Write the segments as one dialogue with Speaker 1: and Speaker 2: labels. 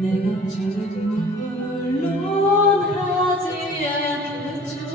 Speaker 1: 내 감정은 있겠죠.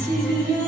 Speaker 1: 记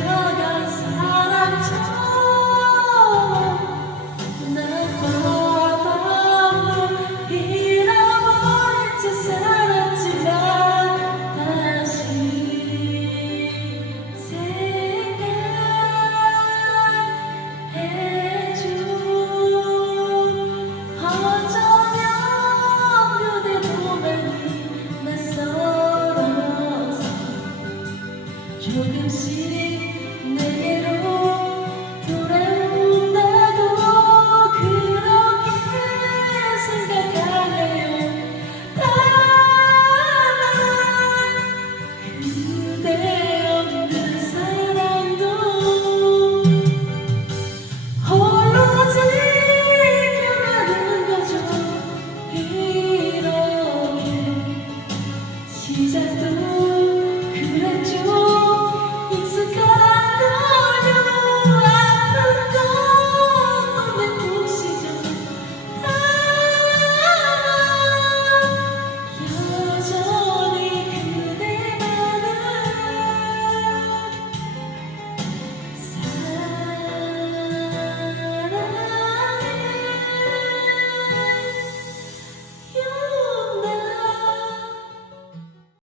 Speaker 1: 내가 간 사람처럼.